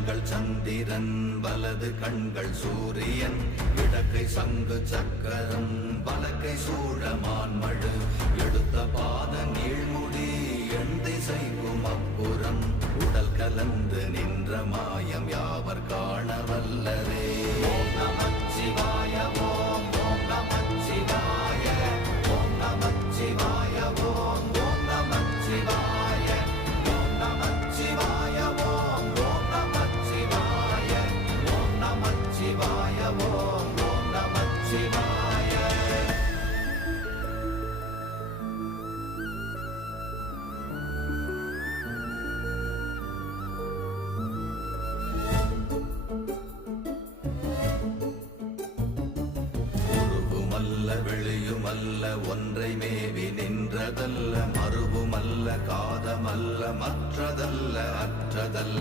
கண்கள் சந்திரன் வலது கண்கள் சூரியன் இடக்கை சங்கு சக்கரம் வலக்கை சூழமான்மழு எடுத்த பாத நீழ்முடி எண் திசைக்கும் அப்புறம் உடல் கலந்து நின்ற மாயம் யாவர் காண வல்லரே. ஓம் நமச்சிவாய ஓம் ஓம் நமச்சிவாய ஓம் நமச்சிவாய ஓம் ஓம் நமச்சிவாய ஓம் நமச்சிவாய ஓம் ஓம் நமச்சிவாய ஓம் நமச்சிவாய ஓம் ஓம் நமச்சிவாய. வெளியுமல்ல ஒன்றை மேவி நின்றதல்ல மறுவுமல்ல காதமல்ல மற்றதல்ல அற்றதல்ல